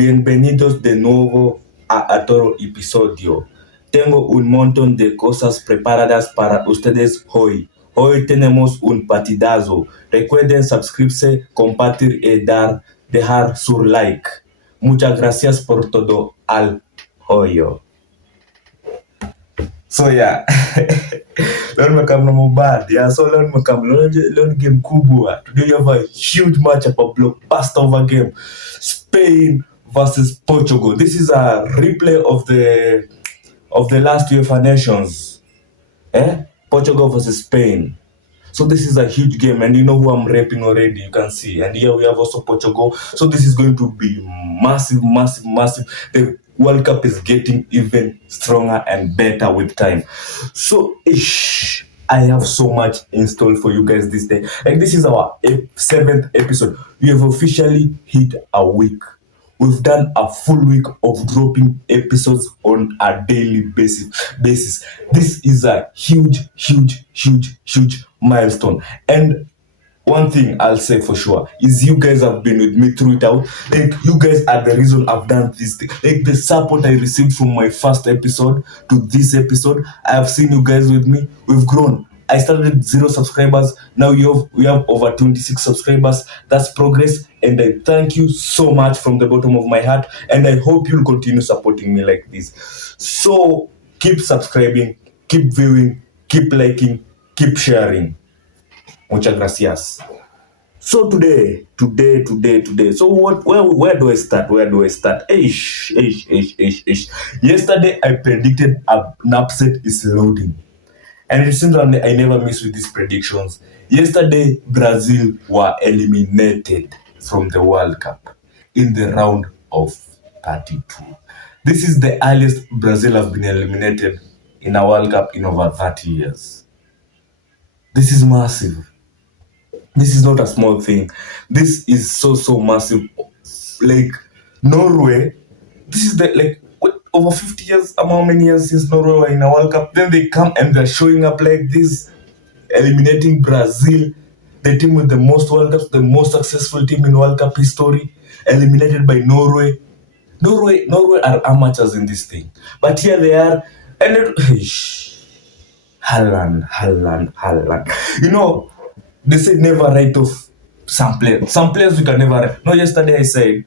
Bienvenidos de nuevo a otro episodio. Tengo un montón de cosas preparadas para ustedes hoy. Hoy tenemos un partidazo. Recuerden suscribirse, compartir y dejar su like. Muchas gracias por todo al hoyo. So yeah, learn makam no bad. Yeah, so learn game kubwa. Today you have a huge matchup, a blockbuster over game. Spain versus Portugal. This is a replay of the last UEFA Nations. Portugal versus Spain. So this is a huge game, and you know who I'm repping already, you can see. And here we have also Portugal. So this is going to be massive. The World Cup is getting even stronger and better with time. So I have so much in store for you guys this day. Like, this is our 7th episode. We have officially hit a week. We've done a full week of dropping episodes on a daily basis. This is a huge milestone. And one thing I'll say for sure is you guys have been with me through it out. Like, you guys are the reason I've done this thing. Like, the support I received from my first episode to this episode, I have seen you guys with me. We've grown. I started with 0 subscribers. Now we have over 26 subscribers. That's progress. And I thank you so much from the bottom of my heart. And I hope you'll continue supporting me like this. So keep subscribing, keep viewing, keep liking, keep sharing. Muchas gracias. So today. So where do I start? Yesterday I predicted an upset is loading. And it seems like I never miss with these predictions. Yesterday, Brazil were eliminated from the World Cup in the round of 32. This is the earliest Brazil have been eliminated in a World Cup in over 30 years. This is massive. This is not a small thing. This is so massive. Like, Norway, this is over 50 years, how many years since Norway were in a World Cup? Then they come and they're showing up like this, eliminating Brazil, the team with the most World Cups, the most successful team in World Cup history, eliminated by Norway. Norway are amateurs in this thing. But here they are, and Haaland. You know, they said never write off some players. Some players we can never write. No, yesterday I said,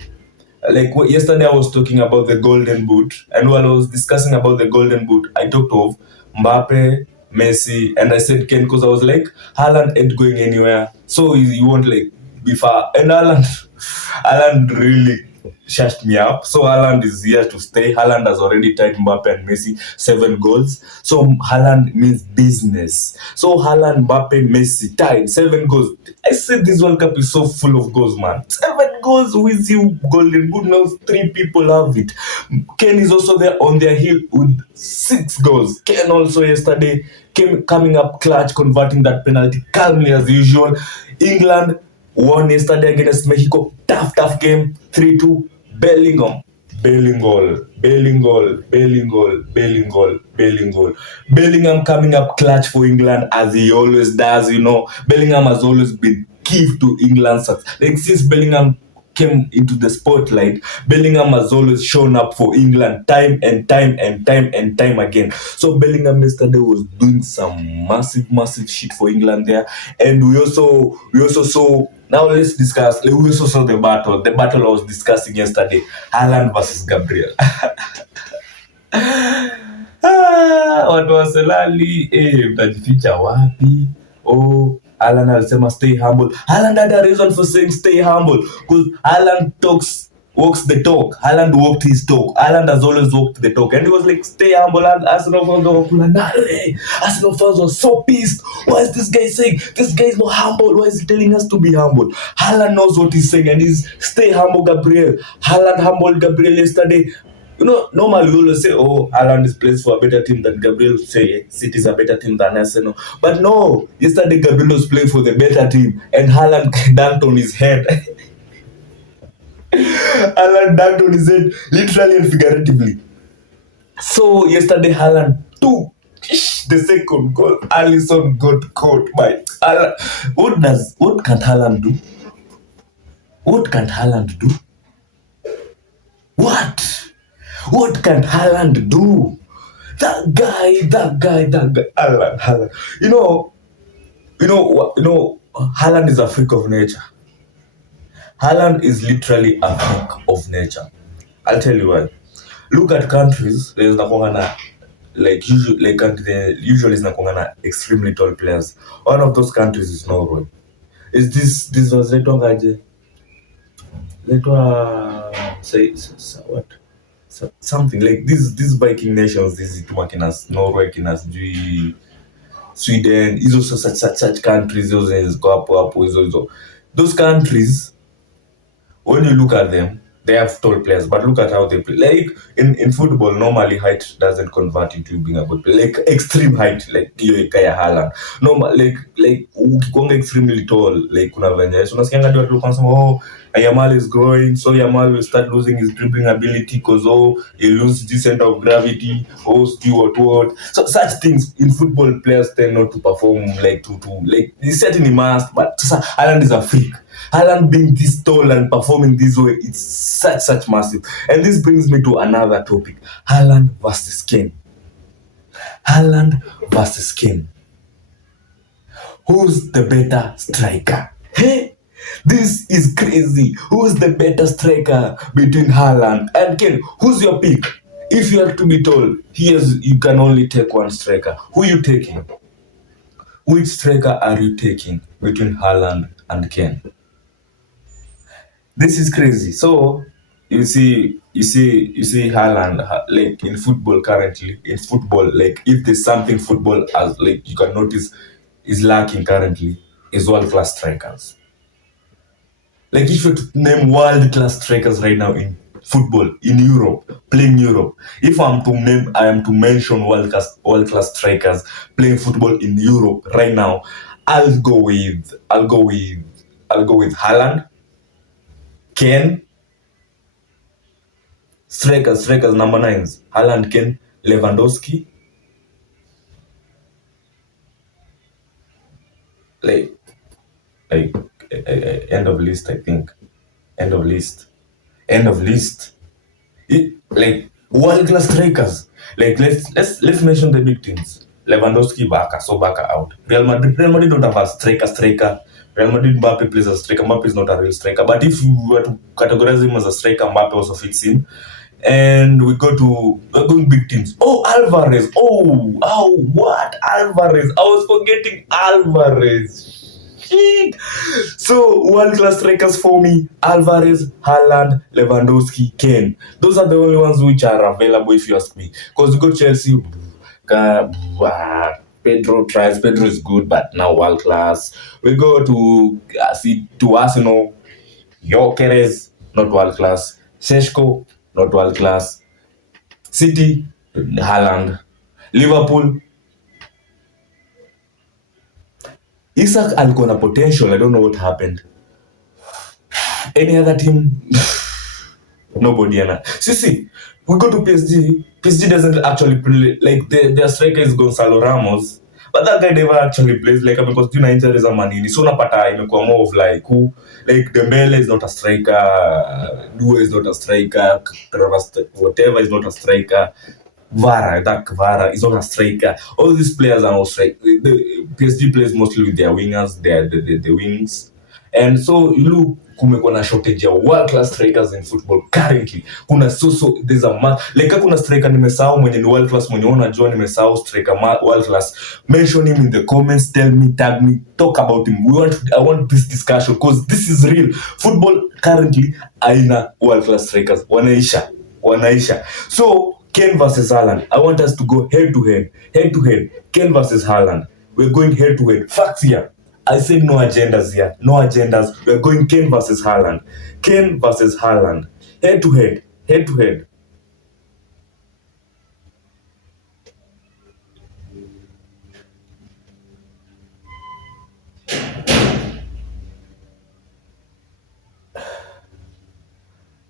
yesterday I was talking about the Golden Boot, and while I was discussing about the Golden Boot, I talked of Mbappe, Messi, and I said Kane because I was like, Haaland ain't going anywhere, so he won't be far. And Haaland really shushed me up. So Haaland is here to stay. Haaland has already tied Mbappe and Messi 7 goals. So Haaland means business. So Haaland, Mbappe, Messi tied 7 goals. I said this World Cup is so full of goals, man. 7 goals with you, Golden Boot. Now 3 people have it. Kane is also there on their heel with 6 goals. Kane also yesterday coming up clutch, converting that penalty calmly as usual. England won yesterday against Mexico. Tough game. 3-2. Bellingham coming up clutch for England as he always does, you know. Bellingham has always been key to England's success. Like, since Bellingham came into the spotlight, Bellingham has always shown up for England time and time again. So Bellingham yesterday was doing some massive shit for England there. And we also saw, now let's discuss, we also saw the battle I was discussing yesterday, Haaland versus Gabriel. Watu wa Selali, mtajificha wapi? Haaland alisema stay humble. Haaland had a reason for saying stay humble, because Haaland walks the talk. Haaland walked his talk. Haaland has always walked the talk, and he was like, stay humble. And Arsenal fans were so pissed. Why is this guy saying this guy is not humble? Why is he telling us to be humble? Haaland knows what he's saying, and he's stay humble, Gabriel. Haaland humbled Gabriel yesterday. You know, normally we always say, Haaland is plays for a better team than Gabriel. Say City is a better team than Arsenal. But no, yesterday Gabriel was playing for the better team, and Haaland dunked on his head. Haaland dunked on his head, literally and figuratively. So yesterday Haaland took the second goal. Alisson got caught by Haaland. What can Haaland do? What? What can Haaland do? That guy, Haaland. You know, Haaland is a freak of nature. Haaland is literally a freak of nature. I'll tell you why. Look at countries, there's na usually zinakuanga extremely tall players. One of those countries is Norway. Is this was letongaje? Letwa what? Something like these Viking nations, these Tumakinas, Norway, Kinas, Sweden, is also such countries, those go up, those countries. When you look at them, they have tall players, but look at how they play. Like in football, normally height doesn't convert into being a good player. Like extreme height, like Kaya Haaland. Normal, like ukikonga extremely tall, like kuna venye. So unasikianga ndio watu wanasema oh, Yamal is growing, so Yamal will start losing his dribbling ability because he loses the center of gravity, what. So such things in football players tend not to perform like to like they certainly must, but Haaland is a freak. Haaland being this tall and performing this way, it's such massive. And this brings me to another topic. Haaland versus Kane. Haaland versus Kane. Who's the better striker? Hey, this is crazy. Who's the better striker between Haaland and Kane? Who's your pick? If you have to be told, you can only take one striker. Who are you taking? Which striker are you taking between Haaland and Kane? This is crazy. So you see Haaland like in football currently. In football, like if there's something football as like you can notice is lacking currently is world class strikers. Like if you name world class strikers right now in football in Europe, playing Europe. If I am to mention world class strikers playing football in Europe right now, I'll go with Haaland, Kane, strikers number nines. Haaland, Kane, Lewandowski. Like, end of list, I think. End of list. Like world class strikers. Like let's mention the big teams. Lewandowski, Baka out. Real Madrid don't have a striker. Real Madrid Mbappe plays as a striker. Mbappe is not a real striker. But if you were to categorize him as a striker, Mbappe also fits in. And we're going big teams. Oh, Alvarez. What? Alvarez. I was forgetting Alvarez. Shit. So, world class strikers for me Alvarez, Haaland, Lewandowski, Kane. Those are the only ones which are available if you ask me. Because we got Chelsea. Pedro tries. Pedro is good, but now world class. We go to Arsenal. Gyökeres, not world class. Seshko, not world class. City, Haaland. Liverpool, Isak alikuwa na potential. I don't know what happened. Any other team? Nobody. See, we go to PSG. PSG doesn't actually play. Like their striker is Gonzalo Ramos. But that guy never actually plays like because due to injuries and manini. So napata imekuwa more of like who like Dembele is not a striker, Due is not a striker, whatever is not a striker. Vara is not a striker. All these players are not strike. The PSG plays mostly with their wingers, the wings. And so you look kumekuwa na shortage ya world class strikers in football currently. There's a like kuna striker nimesahau mwenye ni world class mwenye unajua nimesahau striker world class. Mention him in the comments, tell me, tag me, talk about him. I want this discussion because this is real. Football currently aina world class strikers. Wanaisha. So Kane versus Haaland. I want us to go head to head. Kane versus Haaland. We're going head to head. Facts here. I said no agendas here. No agendas. We're going Kane versus Haaland. Head to head.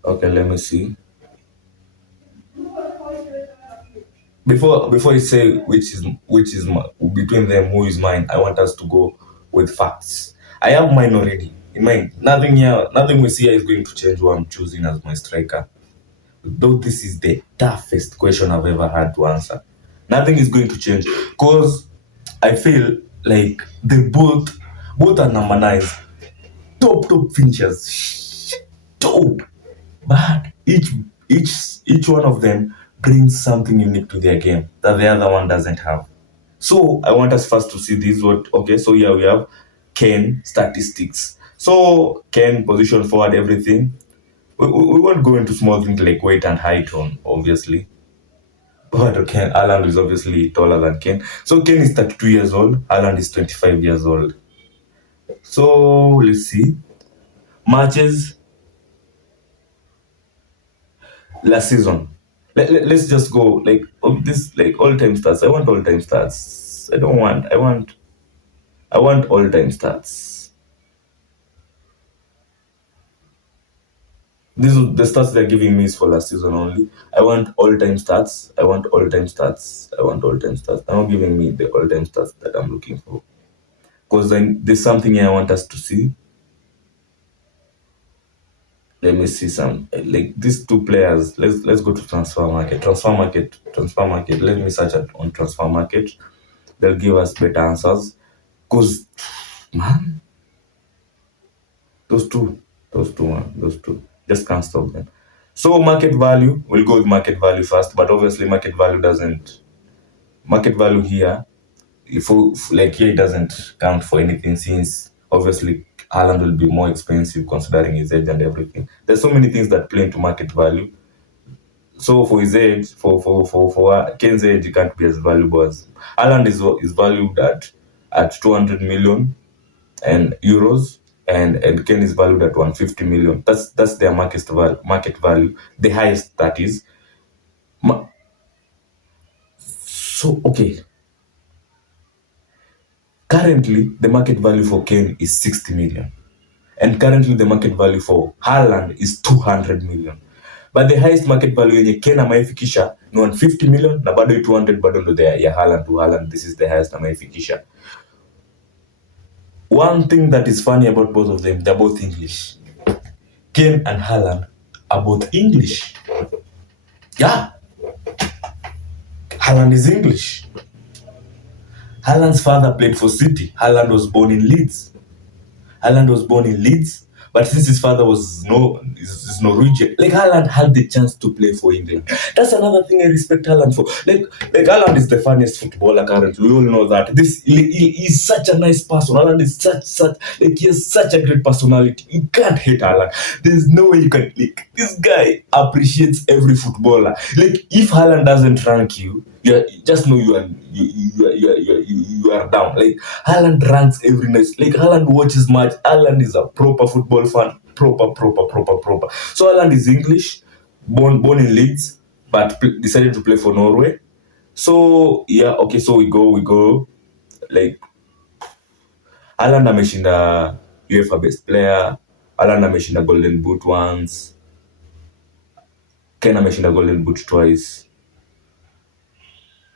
Okay, let me see. Before you say which is between them who is mine, I want us to go with facts. I have mine already in mind. Nothing we see here is going to change who I'm choosing as my striker. though this is the toughest question I've ever had to answer. Nothing is going to change because I feel like they both are number nines, top finishers, top. But each each one of them brings something unique to their game that the other one doesn't have. So I want us first to see this. What okay? So here we have Kane statistics. So Kane position forward everything. We won't go into small things like weight and height on obviously. But okay, Haaland is obviously taller than Kane. So Kane is 32 years old. Haaland is 25 years old. So let's see matches last season. Let's just go like this like all time stats. I want all time stats. I don't want I want all time stats. These are the stats they're giving me is for last season only. I want all time stats. I want all time stats. I want all time stats. They're not giving me the all time stats that I'm looking for. Because then there's something here I want us to see. Let me see some like these two players. Let's go to transfer market. Transfer market. Transfer market. Let me search on transfer market. They'll give us better answers. Cause man, those two, those two, just can't stop them. So market value, we'll go with market value first, but obviously market value here, if like here it doesn't count for anything since obviously Haaland will be more expensive considering his age and everything. There's so many things that play into market value. So for his age, for Kane's age, he can't be as valuable as Haaland is valued at 200 million and euros, and Kane is valued at 150 million. That's their market value, the highest that is. Ma- so okay, currently the market value for Kane is 60 million, and currently the market value for Haaland is 200 million. But the highest market value yenye Kane amaifikisha ni 150 million na bado 200 bado ndo ya Haaland to Haaland. This is the highest amaifikisha. One thing that is funny about both of them, they're both English. Kane and Haaland are both English. Yeah, Haaland is English. Haaland's father played for City. Haaland was born in Leeds. Haaland was born in Leeds, but since his father was is Norwegian, like Haaland had the chance to play for England. That's another thing I respect Haaland for. Like Haaland is the funniest footballer currently. We all know that. He's such a nice person. Haaland is such like he has such a great personality. You can't hate Haaland. There's no way you can like this guy appreciates every footballer. Like if Haaland doesn't rank you, just know you are down. Like Haaland ranks every night. Like Haaland watches match. Haaland is a proper football fan. Proper. So Haaland is English, born in Leeds, but decided to play for Norway. So yeah, okay. So we go. Like Haaland ameshinda UEFA best player. Haaland ameshinda Golden Boot once. Ken ameshinda Golden Boot twice.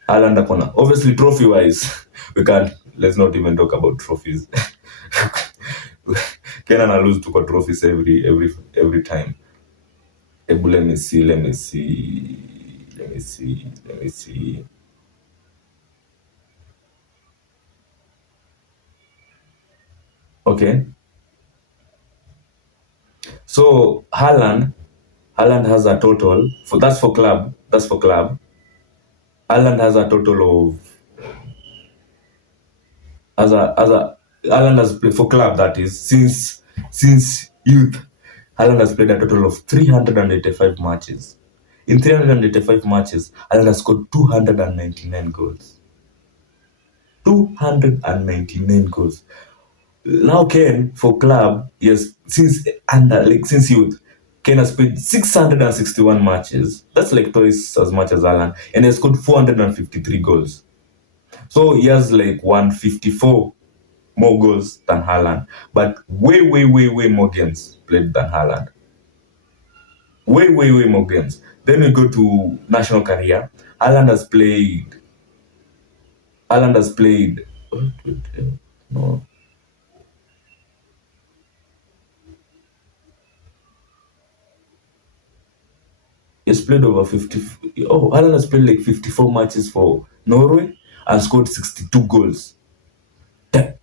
Haaland akona obviously trophy wise we can't, let's not even talk about trophies. Ken ana lose to trophies every time. Let me see. Okay. So Haaland has a total for that's for club. That's for club. Haaland has a total of as a Haaland has played for club, that is since youth. Haaland has played a total of 385 matches. In 385 matches, Haaland has scored 299 goals. 299 goals. Now Kane for club, yes, since youth, Kane has played 661 matches. That's like twice as much as Haaland, and he has scored 453 goals. So he has like 154 more goals than Haaland, but way more games played than Haaland. Way more games. Then we go to national career. Haaland has played. Haaland has played. No. He's played over 50. Oh, Haaland has played like 54 matches for Norway and scored 62 goals. That-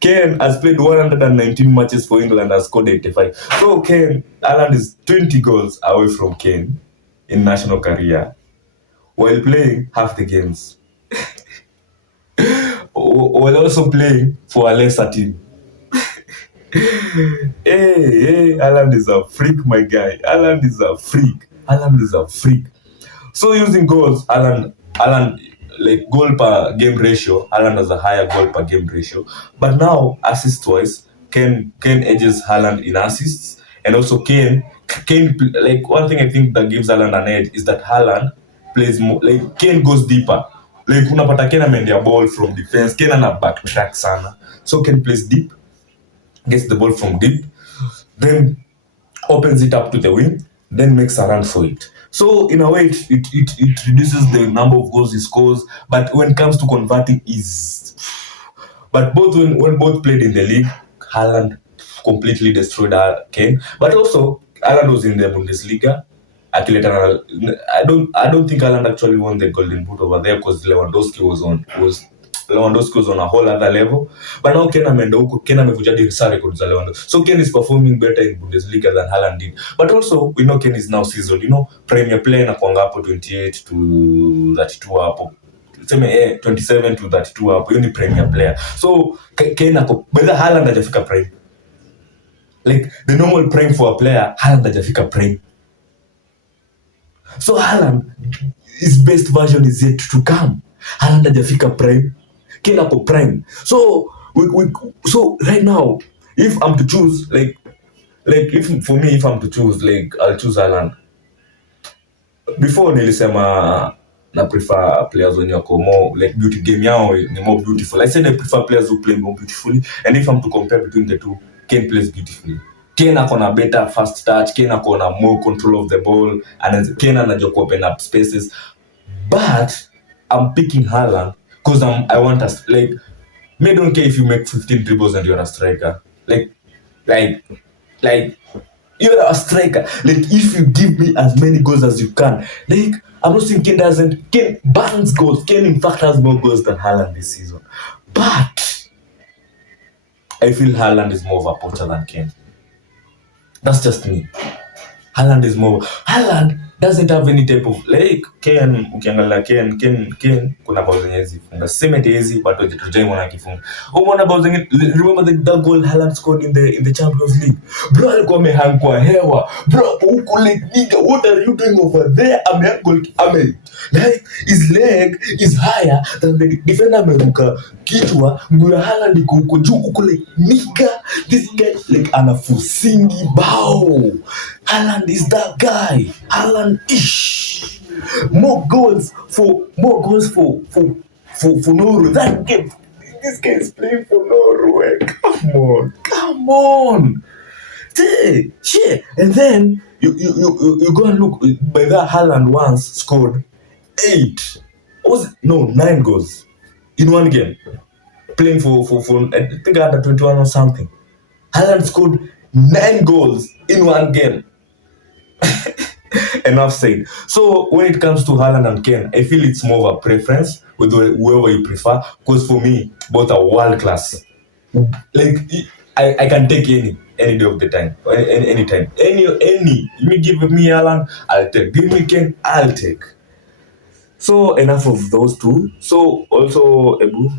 Kane has played 119 matches for England and has scored 85. So Haaland is 20 goals away from Kane in national career while playing half the games. While also playing for a lesser team. Hey, Haaland is a freak, my guy. Haaland is a freak. Haaland is a freak. So using goals, Haaland, like goal per game ratio, Haaland has a higher goal per game ratio. But now, assist-wise, Kane edges Haaland in assists, and also Kane, like one thing I think that gives Haaland an edge is that Haaland plays more, like Kane goes deeper. Like unapata Kane ameendia ball from defense, Kane ana backtrack sana. So Kane plays deep, gets the ball from deep, then opens it up to the wing, then makes a run for it. So in a way, it reduces the number of goals he scores. But when it comes to converting, but both when both played in the league, Haaland completely destroyed Kane. But also Haaland was in the Bundesliga. I don't think Haaland actually won the Golden Boot over there because Lewandowski was on a whole other level. But now Kane ameenda huko, Kane amevunja hadi records za Lewandowski. So Kane is performing better in Bundesliga than Haaland did. But also, we know Kane is now seasoned. Premier player inakuanga hapo 28 to 32 hapo. Tuseme 27 to 32 hapo. Hiyo ni premier player. So Kane ako, but Haaland hajafika prime. Like the normal prime for a player, Haaland hajafika prime. So Haaland, his best version is yet to come. Haaland hajafika prime. Kane ako prime. So so right now, if I'm to choose, like if I'm to choose, like I'll choose Haaland. Before nilisema na prefer players when wako more like beauty game yao ni more beautiful. I said I prefer players who play more beautifully, and if I'm to compare between the two, Kane plays beautifully. Kane ako na better fast touch, Kane ako na more control of the ball, and Kane anajua ku open up spaces. But I'm picking Haaland because I want us, like, me don't care if you make 15 dribbles and you're a striker. Like you're a striker. Like if you give me as many goals as you can. Like I'm not saying Kane bangs goals. Kane in fact has more goals than Haaland this season. But I feel Haaland is more of a poacher than Kane. That's just me. Haaland doesn't have any type of, like Kane, ukiangalia Kane kuna bao zenye zifunga. Sema hizi but tujai akifunga. Umeona bao zenye, remember that goal Haaland scored in the Champions League. Bro alikuwa amehang kwa hewa. Bro huko like nigga, what are you doing over there? Like his leg is higher than the defender ameruka kichwa. Mguu ya Haaland iko huko juu huko like nigga, this guy like anafusingi bao. Haaland is that guy. Haaland ish. More goals for Norway. That game, this guy is playing for Norway. Come on. Shit. And then you go and look. By that, Haaland once scored 9 goals in one game, playing for I think under 21 or something. Haaland scored 9 goals in one game. Enough said. So when it comes to Haaland and Kane, I feel it's more of a preference with whoever you prefer. Because for me, both are world class. Like I can take any day of the time, any time, any. You give me Haaland, I'll take. Give me Kane, I'll take. So enough of those two. So also Ebu,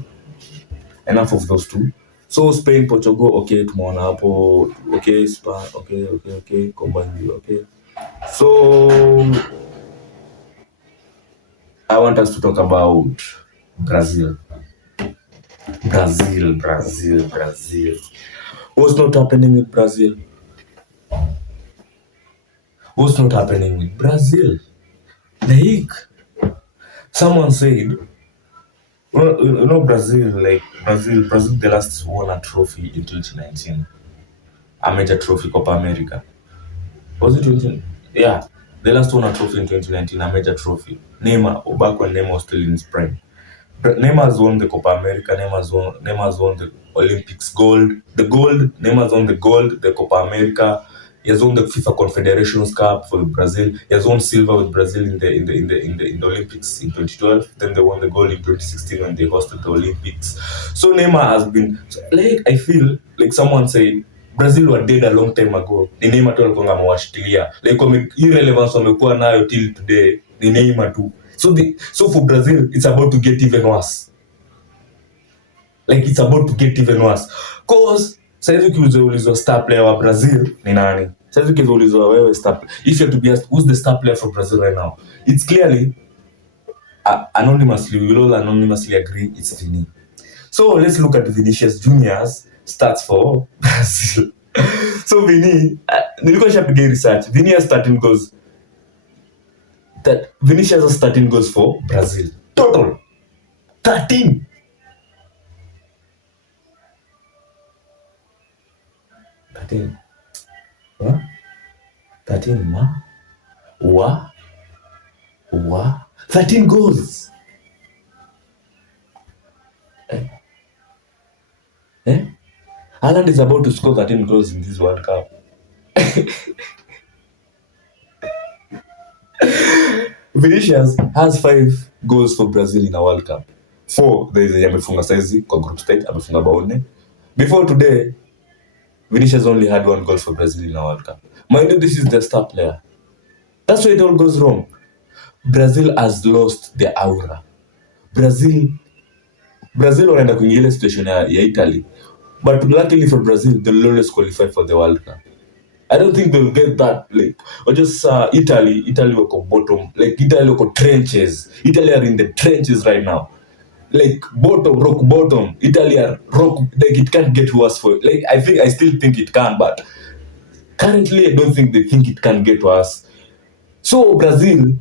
enough of those two. So Spain, Portugal, okay, tumeona hapo, okay, Spain, okay, combine, okay. So I want us to talk about Brazil. What's not happening with Brazil? Like, someone said, well, Brazil, the last won a trophy in 2019. A major trophy, Copa America. Was it 2019? Yeah, the last won a trophy in 2019, a major trophy. Neymar, back when Neymar was still in his prime. Neymar's won the Copa America, Neymar's won the Olympics gold. The gold, Neymar's won the gold, the Copa America, He has won the FIFA Confederations Cup for Brazil. He has won silver with Brazil in the Olympics in 2012. Then they won the gold in 2016 when they hosted the Olympics. So Neymar has been like, I feel like someone said Brazil were dead a long time ago. Ni Neymar tu alikuwa amewashikilia. Like irrelevance wamekuwa nayo till today. Ni Neymar tu. So for Brazil, it's about to get even worse. Like it's about to get even worse. Cause saizi ukiulizwa star player wa Brazil ni nani? Saizi ukiulizwa wewe star player. If you have to be asked who's the star player for Brazil right now, it's clearly anonymously, we will all anonymously agree it's Vini. So let's look at Vinicius Junior's stats for Brazil. So Vini, nilikuwa nishapiga research. Vini has 13 goals. Vinicius has 13 goals for Brazil. Total 13. What? 13 What? 13 goals. Haaland is about to score 13 goals in this World Cup. Vinicius has 5 goals for Brazil in a World Cup. 4 there is amefunga saizi kwa group stage, amefunga bao 4. Before today, Vinicius only had 1 goal for Brazil in a World Cup. Mind you, this is the star player. That's why it all goes wrong. Brazil has lost their aura. Brazil wanaenda kwenye ile situation ya Italy. But luckily for Brazil, they'll always qualify for the World Cup. I don't think they'll get that. Like, or just Italy wako bottom. Like, Italy wako trenches. Italy are in the trenches right now. Like, rock bottom. Italy are rock, like, it can't get worse for, like, I still think it can, but currently, I don't think they think it can get worse. So, Brazil,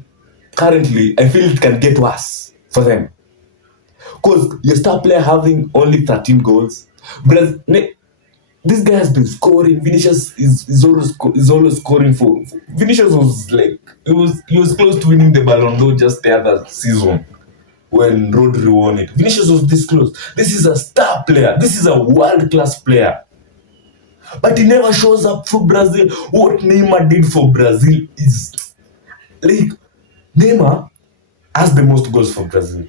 currently, I feel it can get worse for them. Because your star player having only 13 goals, this guy has been scoring. Vinicius is always scoring for Vinicius was like, he was close to winning the Ballon d'Or just the other season when Rodri won it. Vinicius was this close. This is a star player. This is a world-class player. But he never shows up for Brazil. What Neymar did for Brazil is, like, Neymar has the most goals for Brazil.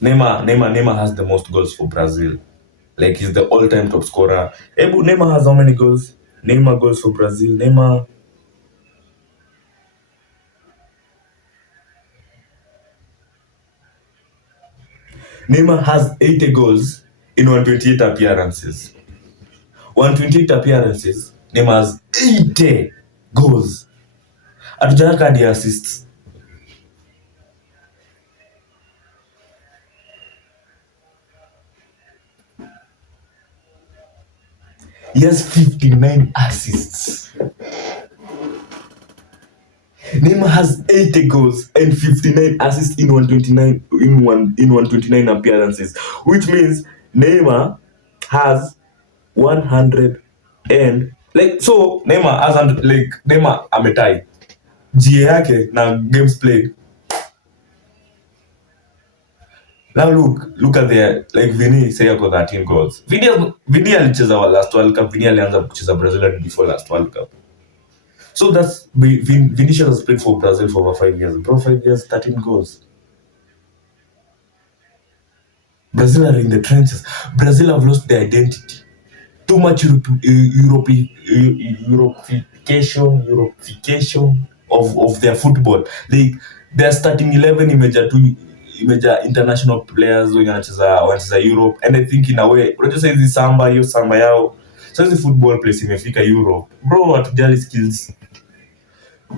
Neymar has the most goals for Brazil. Like, he's the all-time top scorer. Neymar has how many goals? Neymar goals for Brazil. Neymar has 80 goals in 128 appearances. 128 appearances, Neymar has 80 goals. Atujaka hadi assists. He has 59 assists. Neymar has 80 goals and 59 assists in 129 appearances, which means Neymar has 100 and so Neymar hasn't, like, Neymar ametai GA yake na games played. Now look at the, like, Vini say yako 13 goals. Vini alicheza last World Cup. Vini alianza kucheza Brazil before last World Cup. So that's Vinicius has played for Brazil for over 5 years. Bro, 5 years, 13 goals. Brazil are in the trenches. Brazil have lost their identity. Too much European of their football. Like, their starting 11 imejaa international players wenye wanacheza Europe, and I think in a way unajua sasa hizi samba yao, so hizi football place imefika Europe. Bro, hatujali skills.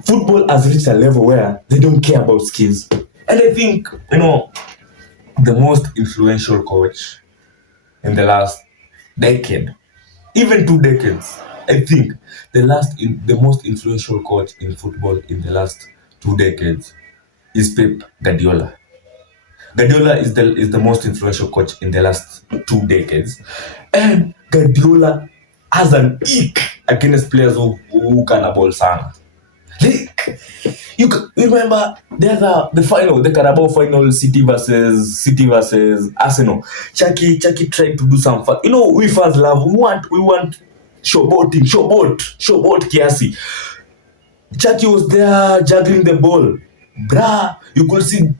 Football has reached a level where they don't care about skills. And I think, the most influential coach in the last decade, even 2 decades, I think the most influential coach in football in the last 2 decades is Pep Guardiola. Guardiola is the most influential coach in the last 2 decades, and Guardiola has an ick against players who can ball sana. Like, you remember the final, the Carabao final, City versus Arsenal. Chucky tried to do some fun. We fans love. We want showboat kiasi. Chucky was there juggling the ball. Bruh, you could see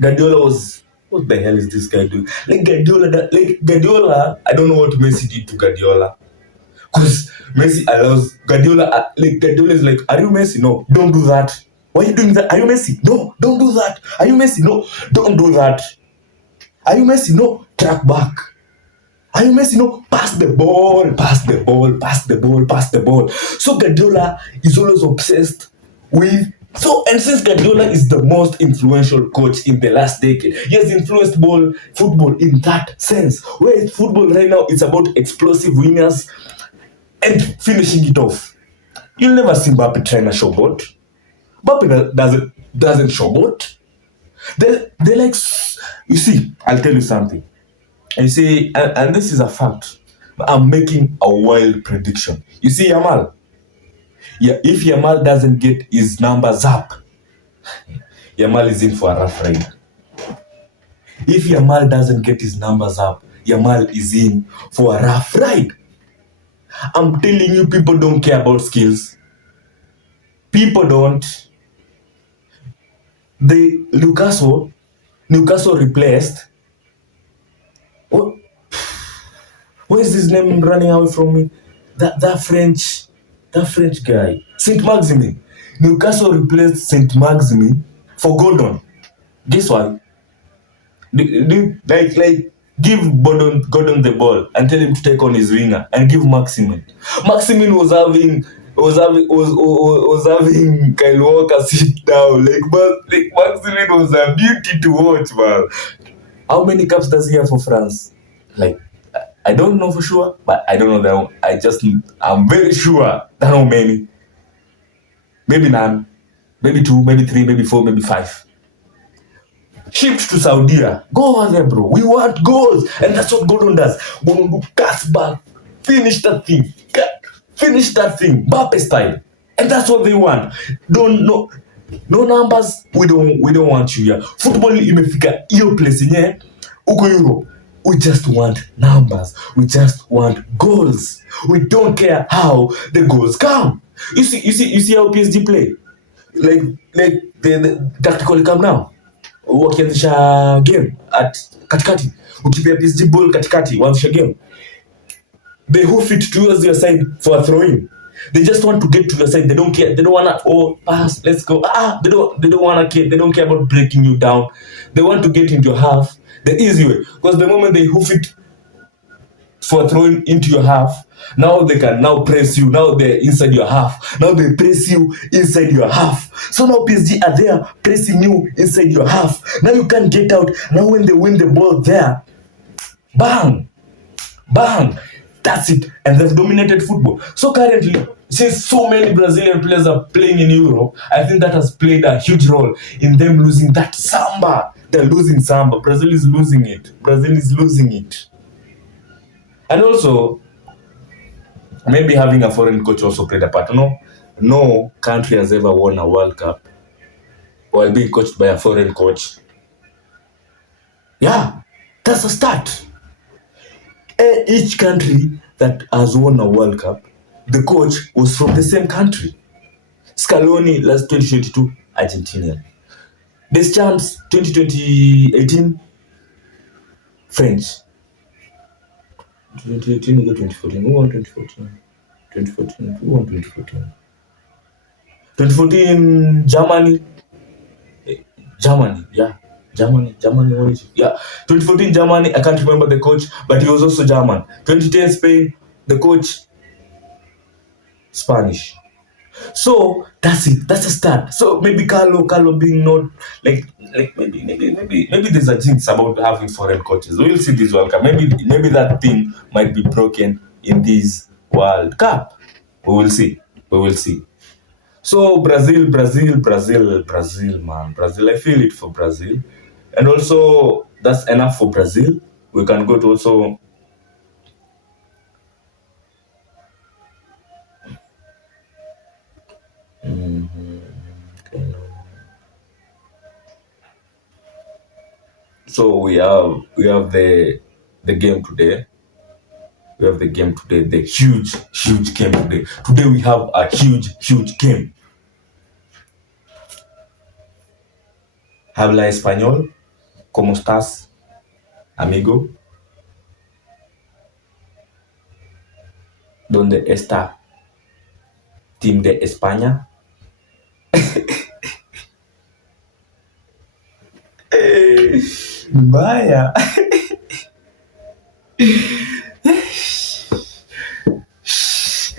Guardiola was, what the hell is this guy doing? Guardiola, I don't know what Messi did to Guardiola. Because Messi allows Guardiola, Guardiola is like, are you Messi? No, don't do that. Why are you doing that? Are you Messi? No, don't do that. Are you Messi? No, don't do that. Are you Messi? No, track back. Are you Messi? No, pass the ball, pass the ball, pass the ball, pass the ball. So Guardiola is always obsessed with. So, and since Guardiola is the most influential coach in the last decade, he has influenced football in that sense. Where football right now, it's about explosive winners and finishing it off. You'll never see Mbappe trying a showboat. Mbappe doesn't showboat. They like, you see, I'll tell you something. And you see, and this is a fact. I'm making a wild prediction. You see, Yamal. Yeah, if Yamal doesn't get his numbers up, Yamal is in for a rough ride. If Yamal doesn't get his numbers up, Yamal is in for a rough ride. I'm telling you, people don't care about skills. People don't. Newcastle replaced. What? Where is his name running away from me? That French guy, Saint Maximin. Newcastle replaced Saint Maximin for Gordon. Guess what? Like give Gordon the ball and tell him to take on his winger and give Maximin. Maximin was having Kyle Walker sit down. Like Maximin was a beauty to watch, man. How many caps does he have for France? Like, I don't know for sure, but I don't know that one. I'm very sure that how many. Maybe none, maybe 2, maybe 3, maybe 4, maybe 5. Shipped to Saudi. Go over there, bro. We want goals. And that's what Gordon does. Gordon will cast back. Finish that thing. Mbappe style. And that's what they want. No numbers. We don't want you here. Football imefika hiyo place yenyewe uko Europe. We just want numbers. We just want goals. We don't care how the goals come. You see how PSG play. Like the tactical come now. Wakianzisha game at katikati. Ukipea PSG ball katikati, waanzisha game. They hoof it towards your side for a throw-in. They just want to get to your side. They don't care. They don't wanna pass. Let's go. They don't wanna care. They don't care about breaking you down. They want to get into your half the easy way. Because the moment they hoof it for throwing into your half, now they can now press you. Now they're inside your half. Now they press you inside your half. So now PSG are there pressing you inside your half. Now you can't get out. Now when they win the ball there, bang, bang. That's it. And they've dominated football. So currently, since so many Brazilian players are playing in Europe, I think that has played a huge role in them losing that samba. They're losing samba. Brazil is losing it. And also, maybe having a foreign coach also played a part. No country has ever won a World Cup while being coached by a foreign coach. Yeah, that's a start. Each country that has won a World Cup, the coach was from the same country. Scaloni last 2022, Argentina. Deschamps 2018, French. 2018 or 2014? Who won 2014? 2014. Who won 2014? 2014, Germany. Germany won it. Yeah. 2014 Germany, I can't remember the coach, but he was also German. 2010 Spain, the coach Spanish. So that's it. That's a start. So maybe Carlo being not like maybe there's a jinx about having foreign coaches. We'll see this World Cup. Maybe that thing might be broken in this World Cup. We will see. So Brazil, man. Brazil, I feel it for Brazil. And also, that's enough for Brazil. We can go to also... Okay. So we have the game today. We have the game today, the huge game today. Today we have a huge game. Habla español. ¿Cómo estás, amigo? ¿Dónde está Team de España? Vaya.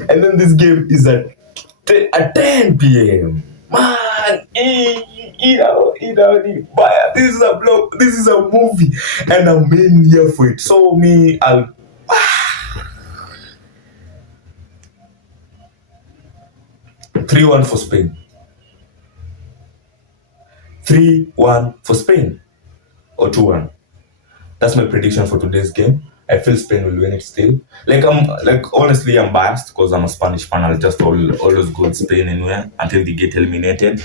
And then this game is at 10 p.m. Man, vaya, this is a vlog, this is a movie, and I'm in here for it. So me, I'll 3-1 for Spain. 3-1 for Spain. Or 2-1. That's my prediction for today's game. I feel Spain will win it still. Honestly, I'm biased because I'm a Spanish fan. I'll just always go with Spain anywhere until they get eliminated.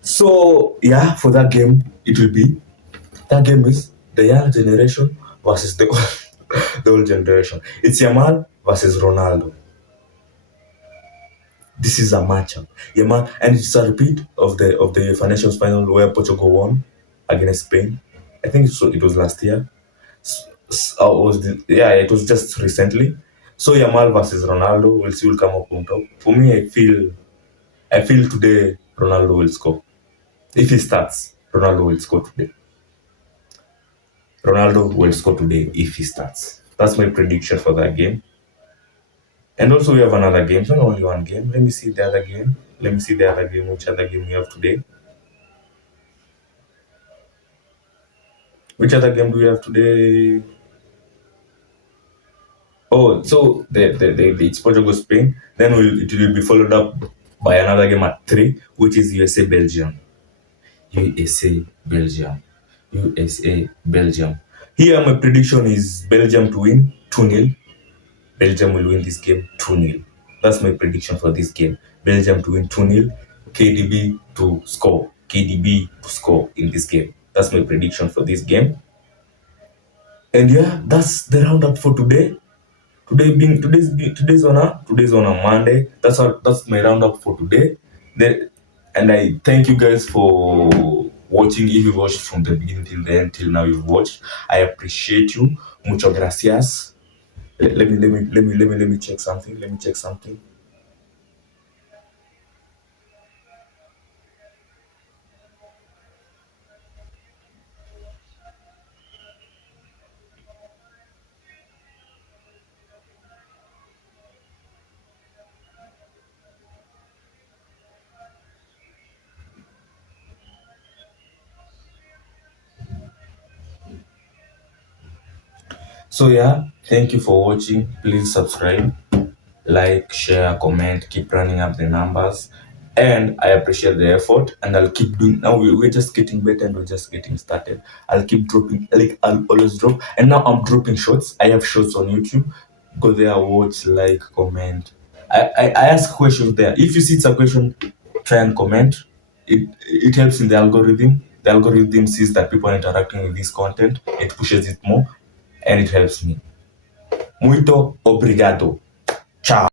So yeah, for that game, that game is the young generation versus the old generation. It's Yamal versus Ronaldo. This is a matchup. Yamal, and it's a repeat of the UEFA Nations final where Portugal won against Spain. I think it was last year. It was just recently. So Yamal versus Ronaldo, we'll see who'll come up on top. For me, I feel today Ronaldo will score. If he starts, Ronaldo will score today. Ronaldo will score today if he starts. That's my prediction for that game. And also we have another game. It's not only one game. Let me see the other game. Which other game we have today? Which other game do we have today? Oh, so it's Portugal Spain. Then it will be followed up by another game at 3, which is USA Belgium. Here my prediction is Belgium to win 2-0. Belgium will win this game 2-0. That's my prediction for this game. Belgium to win 2-0. KDB to score in this game. That's my prediction for this game. And yeah, that's the roundup for today. Today's on a Monday. That's my roundup for today. And I thank you guys for watching. If you watched from the beginning till the end, till now you've watched, I appreciate you. Muchas gracias. Let me check something. So yeah, thank you for watching. Please subscribe, like, share, comment, keep running up the numbers. And I appreciate the effort, and I'll keep doing. Now we're just getting better and we're just getting started. I'll keep dropping, I'll always drop. And now I'm dropping shorts. I have shorts on YouTube. Go there, watch, like, comment. I ask questions there. If you see it's a question, try and comment. It helps in the algorithm. The algorithm sees that people are interacting with this content. It pushes it more, and it helps me. Muito obrigado. Ciao.